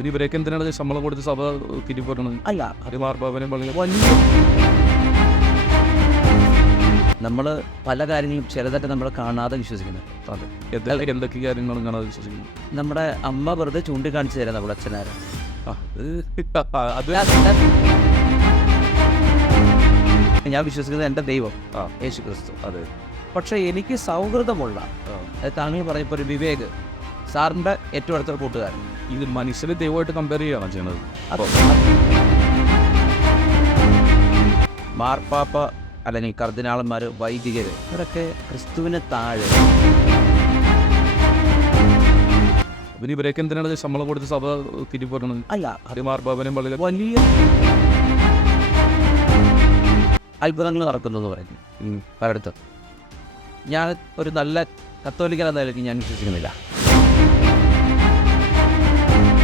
പിന്നെ ഇവരൊക്കെ എന്തിനാണ് ശമ്പളം കൊടുത്ത് സഭ തിരിപ്പറയണത്? അല്ല, അത് മാർപ്പാപ്പനും പള്ളി വലിയ നമ്മൾ പല കാര്യങ്ങളും ചിലതൊക്കെ നമ്മൾ കാണാതെ വിശ്വസിക്കുന്നത്. അതെ, എന്തൊക്കെ കാര്യങ്ങളും കാണാതെ വിശ്വസിക്കുന്നു. നമ്മുടെ അമ്മ വെറുതെ ചൂണ്ടിക്കാണിച്ചു തരാം നമ്മുടെ അച്ഛനാരെ. അത് ഞാൻ വിശ്വസിക്കുന്നത് എൻ്റെ ദൈവം യേശു ക്രിസ്തു. അതെ. പക്ഷേ എനിക്ക് സൗഹൃദമുള്ള താങ്കൾ പറഞ്ഞപ്പോൾ ഒരു വിവേക് സാറിൻ്റെ ഏറ്റവും അടുത്ത കൂട്ടുകാരൻ. ഇത് മനുഷ്യനെ ദൈവമായിട്ട് കമ്പയർ ചെയ്യുകയാണ് ചെയ്യണത്. മാർപ്പാപ്പ അല്ലെങ്കിൽ കർദിനാളന്മാർ, വൈദികർ, ഇവരൊക്കെ ക്രിസ്തുവിന് താഴെ. പിന്നെ ഇവരൊക്കെ എന്തിനാണ് ശമ്പളം കൊടുത്ത് സഭ തിരിപ്പറയണത്? അല്ല, അത് മാർപ്പാപ്പനും പള്ളി വലിയ അത്ഭുതങ്ങൾ നടക്കുന്നു എന്ന് പറയുന്നു പലയിടത്തും. ഞാൻ ഒരു നല്ല കത്തോലിക്കൻ എന്ന നിലയ്ക്ക് ഞാൻ വിശ്വസിക്കുന്നില്ല.